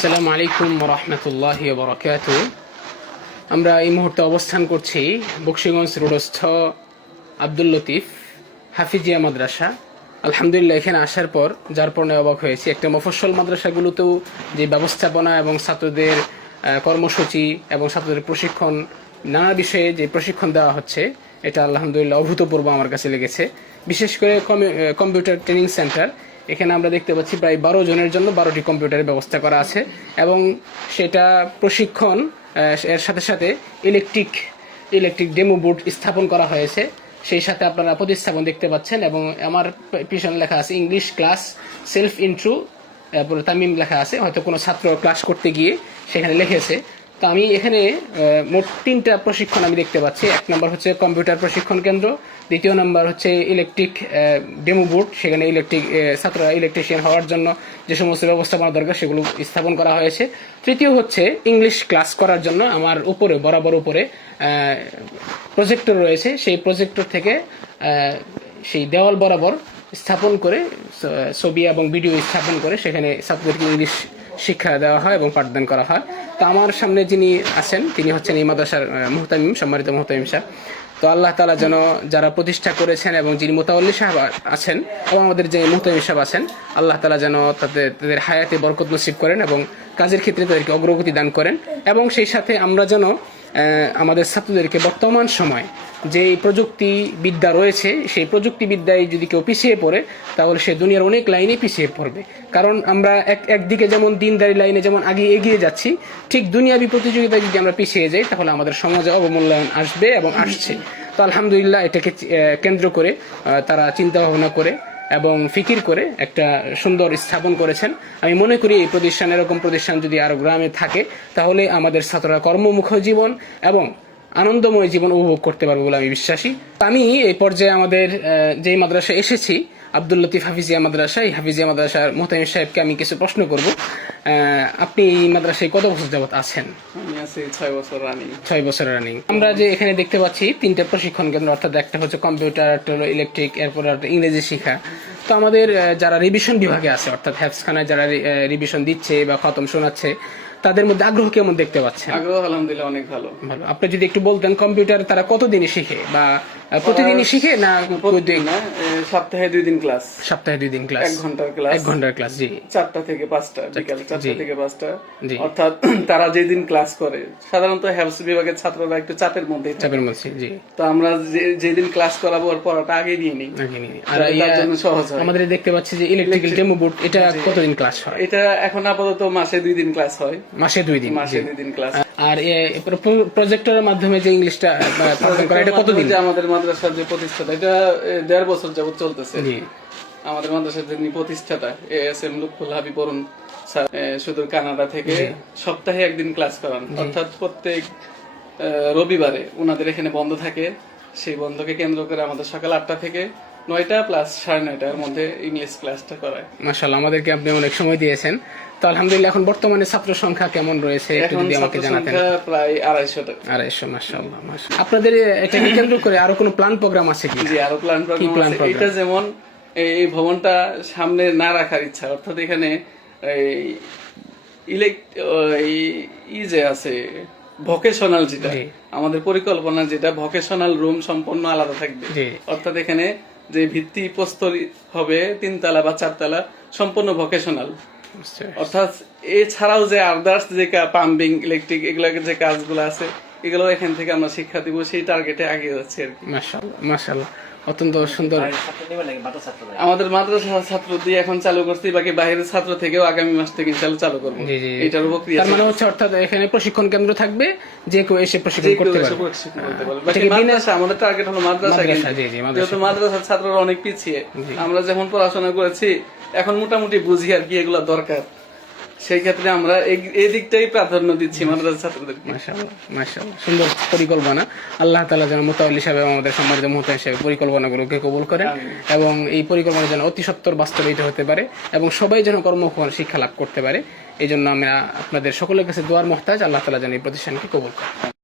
আসসালামু আলাইকুম ওয়া রাহমাতুল্লাহি ওয়া বারাকাতুহু। আমরা এই মুহূর্তে অবস্থান করছি বকশীগঞ্জ রোডস্থ আব্দুল লতিফ হাফিজিয়া মাদ্রাসা। আলহামদুলিল্লাহ, এখানে আসার পর যার পর অবাক হয়েছি। একটা মফস্বল মাদ্রাসাগুলোতেও যে ব্যবস্থাপনা এবং ছাত্রদের কর্মসূচি এবং ছাত্রদের প্রশিক্ষণ, নানা বিষয়ে যে প্রশিক্ষণ দেওয়া হচ্ছে, এটা আলহামদুলিল্লাহ অভূতপূর্ব আমার কাছে লেগেছে। বিশেষ করে কম্পিউটার ট্রেনিং সেন্টার, এখানে আমরা দেখতে পাচ্ছি প্রায় 12 জনের জন্য 12টি কম্পিউটারের ব্যবস্থা করা আছে এবং সেটা প্রশিক্ষণ এর সাথে সাথে ইলেকট্রিক ডেমো বোর্ড স্থাপন করা হয়েছে। সেই সাথে আপনারা প্রতিস্থাপন দেখতে পাচ্ছেন এবং আমার পিছনে লেখা আছে English class self intro, Tamim লেখা আছে। হয়তো কোনো ছাত্র ক্লাস করতে গিয়ে সেখানে লিখেছে। তো আমি এখানে মোট 3টা প্রশিক্ষণ আমি দেখতে পাচ্ছি। 1 নম্বর হচ্ছে কম্পিউটার প্রশিক্ষণ কেন্দ্র, 2য় নম্বর হচ্ছে ইলেকট্রিক ডেমো বোর্ড, সেখানে ছাত্ররা ইলেকট্রিশিয়ান হওয়ার জন্য যে সমস্ত ব্যবস্থাপনা দরকার সেগুলো স্থাপন করা হয়েছে। 3য় হচ্ছে ইংলিশ ক্লাস করার জন্য আমার বরাবর উপরে প্রজেক্টর রয়েছে। সেই প্রজেক্টর থেকে সেই দেওয়াল বরাবর স্থাপন করে ছবি এবং ভিডিও স্থাপন করে সেখানে ছাত্রদেরকে ইংলিশ শিক্ষা দেওয়া হয় এবং পাঠদান করা হয়। তো আমার সামনে যিনি আছেন তিনি হচ্ছেন এই মাদ্রাসার মুহতামিম, সম্মানিত মুহতামিম সাহেব। তো আল্লাহ তাআলা যেন যারা প্রতিষ্ঠা করেছেন এবং যিনি মুতাওয়াল্লি সাহেব আছেন এবং আমাদের যে মুহতামিম সাহেব আছেন, আল্লাহ তাআলা যেন তাদের হায়াতে বরকত নসিব করেন এবং কাজের ক্ষেত্রে তাদেরকে অগ্রগতি দান করেন। এবং সেই সাথে আমরা যেন আমাদের ছাত্রদেরকে বর্তমান সময় যে প্রযুক্তি বিদ্যা রয়েছে, সেই প্রযুক্তি বিদ্যায় যদি কেউ পিছিয়ে পড়ে তাহলে সে দুনিয়ার অনেক লাইনে পিছিয়ে পড়বে। কারণ আমরা একদিকে যেমন দিনদারি লাইনে যেমন আগে এগিয়ে যাচ্ছি, ঠিক দুনিয়াবি প্রতিযোগিতায় যদি আমরা পিছিয়ে যাই তাহলে আমাদের সমাজে অবমূল্যায়ন আসবে এবং আসছে। তো আলহামদুলিল্লাহ, এটাকে কেন্দ্র করে তারা চিন্তা ভাবনা করে এবং ফিকির করে একটা সুন্দর স্থাপন করেছেন। আমি মনে করি এই প্রতিষ্ঠান, এরকম প্রতিষ্ঠান যদি আরো গ্রামে থাকে তাহলে আমাদের ছাত্ররা কর্মমুখ জীবন এবং আনন্দময় জীবন উপভোগ করতে পারবে বলে আমি বিশ্বাসী। আমি এই পর্যায়ে আমাদের যেই মাদ্রাসায় এসেছি, আব্দুল লতিফ হাফিজিয়া মাদ্রাসা, এই হাফিজিয়া মাদ্রাসার মুহতামিম সাহেবকে আমি কিছু প্রশ্ন করব। আপনি এই মাদ্রাসায় কত বছর যাবত আছেন? আমি আছি 6 বছর রানিং। 6 বছর রানিং। আমরা যে এখানে দেখতে পাচ্ছি 3টা প্রশিক্ষণ কেন্দ্র, অর্থাৎ একটা হচ্ছে কম্পিউটার, একটা হলো ইলেকট্রিক, এরপর ইংরেজি শিক্ষা। তো আমাদের যারা রিভিশন বিভাগে আছে, অর্থাৎ হেফজখানায় যারা রিভিশন দিচ্ছে বা খতম শোনাচ্ছে, তাদের মধ্যে আগ্রহ কেমন দেখতে পাচ্ছেন? আগ্রহ আলহামদুলিল্লাহ অনেক ভালো। আপনি যদি একটু বলতেন কম্পিউটার তারা কতদিনে শিখে বা প্রতিদিনই শিখে না? সপ্তাহে 2 দিন ক্লাস। সপ্তাহে 2 দিন ক্লাস, 1 ঘন্টার ক্লাস। 1 ঘন্টার ক্লাস, জি। 4টা থেকে 5টা, বিকাল 4টা থেকে 5টা। জি। অর্থাৎ তারা যেদিন ক্লাস করে, সাধারণত হেলথ বিভাগের ছাত্ররা একটু চাপের মধ্যে থাকে। চাপের মধ্যে, জি। তো আমরা যেদিন ক্লাস করাবো ওর পড়াটা আগে নিয়ে নিই, আর এর জন্য সহজ হয়। আমাদের দেখতে পাচ্ছি যে ইলেকট্রিক্যাল ডেমো বোর্ড, এটা কতদিন ক্লাস হয়? এটা এখন আপাতত মাসে 2 দিন ক্লাস হয়। মাসে 2 দিন? মাসে 2 দিন ক্লাস। আর প্রজেক্টরের মাধ্যমে যে ইংলিশটা পাঠদান করা, এটা কতদিন? আমাদের মাদ্রাসার যে প্রতিষ্ঠাতা, এটা 1.5 বছর যাবত চলতেছে। আমাদের মাদ্রাসার যিনি প্রতিষ্ঠাতা ASM লুৎফুল হাবিব অরুণ স্যার, সুদূর কানাডা থেকে সপ্তাহে 1 দিন ক্লাস করান। অর্থাৎ প্রত্যেক রবিবারে ওনাদের এখানে বন্ধ থাকে। সেই বন্ধকে কেন্দ্র করে আমাদের সকাল 8টা থেকে 9টা প্লাস 9:30-এর মধ্যে ইংলিশ ক্লাসটা করায়। মাশাআল্লাহ, আমাদেরকে আপনি অনেক সময় দিয়েছেন। তো আলহামদুলিল্লাহ, এখন বর্তমানে ছাত্র সংখ্যা কেমন রয়েছে একটু যদি আমাকে জানাতেন। প্রায় 250টা। 250, মাশাআল্লাহ মাশাআল্লাহ। আপনাদের এটাকে কেন্দ্র করে আরো কোনো প্ল্যান প্রোগ্রাম আছে কি? জি, আরো প্ল্যান প্রোগ্রাম আছে। এটা যেমন এই ভবনটা সামনে না রাখার ইচ্ছা, অর্থাৎ এখানে যে আছে ভোকেশনাল, যেটা আমাদের পরিকল্পনা, যেটা ভোকেশনাল রুম সম্পূর্ণ আলাদা থাকবে। অর্থাৎ এখানে যে ভিত্তি প্রস্তর হবে 3 তলা বা 4 তলা, সম্পূর্ণ ভোকেশনাল। অর্থাৎ এছাড়াও যে আদার্স যে পাম্পিং, ইলেকট্রিক, এগুলোকে যে কাজগুলো আছে, এগুলো এখান থেকে আমরা শিক্ষা দিব, সেই টার্গেটে আগে যাচ্ছে আর কি। মাশাআল্লাহ মাশাআল্লাহ, অত্যন্ত সুন্দর। আমাদের মাদ্রাসার ছাত্র দিয়ে এখন চালু করছি, বাকি বাইরের ছাত্র থেকেও আগামী মাস থেকে ইনশাআল্লাহ চালু করব। এটার প্রক্রিয়া। তার মানে হচ্ছে অর্থাৎ এখানে প্রশিক্ষণ কেন্দ্র থাকবে, যে কেউ এসে প্রশিক্ষণ করতে পারবে। বাকি মাদ্রাসা, আমাদের টার্গেট হলো মাদ্রাসা। যেহেতু মাদ্রাসার ছাত্ররা অনেক পিছিয়ে, আমরা যেমন পড়াশোনা করেছি এখন মোটামুটি বুঝি আর কি এগুলো দরকার, সেই ক্ষেত্রে আমরা এই দিকটাই প্রাধান্য দিচ্ছি মাদ্রাসা ছাত্রদেরকে। মাশাআল্লাহ মাশাআল্লাহ, সুন্দর পরিকল্পনা। আল্লাহ তাআলা যেন মুতাওয়াল্লি সাহেব এবং আমাদের সম্মানিত মুহতামিম সাহেব পরিকল্পনাগুলোকে কবুল করেন এবং এই পরিকল্পনা যেন অতি সত্বর বাস্তবায়িত হতে পারে এবং সবাই যেন কর্মক্ষম শিক্ষা লাভ করতে পারে। এই জন্য আমরা আপনাদের সকলের কাছে দোয়ার মুহতাজ। আল্লাহ তাআলা যেন এই প্রতিষ্ঠানকে কবুল করেন।